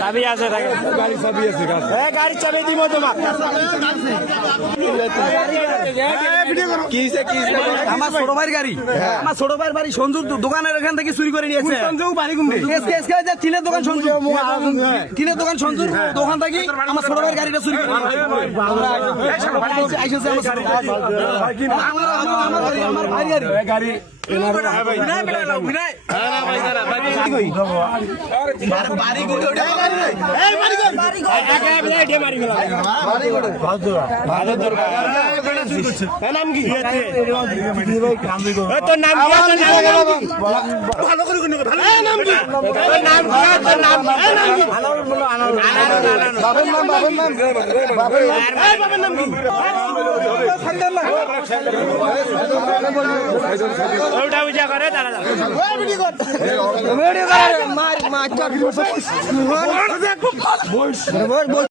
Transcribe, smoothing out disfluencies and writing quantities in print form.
চাবি আছে গাড়ি চাবি আছে গাড়ির চাবি দিব তোমার আমার ছোট ভাইয়ের গাড়ি আমার ছোট ভাইয়ের বাড়ি সঞ্জু দোকানের এখান থেকে চুরি করে নিয়েছে টিনের দোকান সঞ্জু টিনের দোকান সঞ্জুর দোকান থেকে আমার ছোট ভাইয়ের গাড়িটা চুরি করে আমার ভাইয়ের গাড়ি ওটা বুঝা করে দাঁড়া মার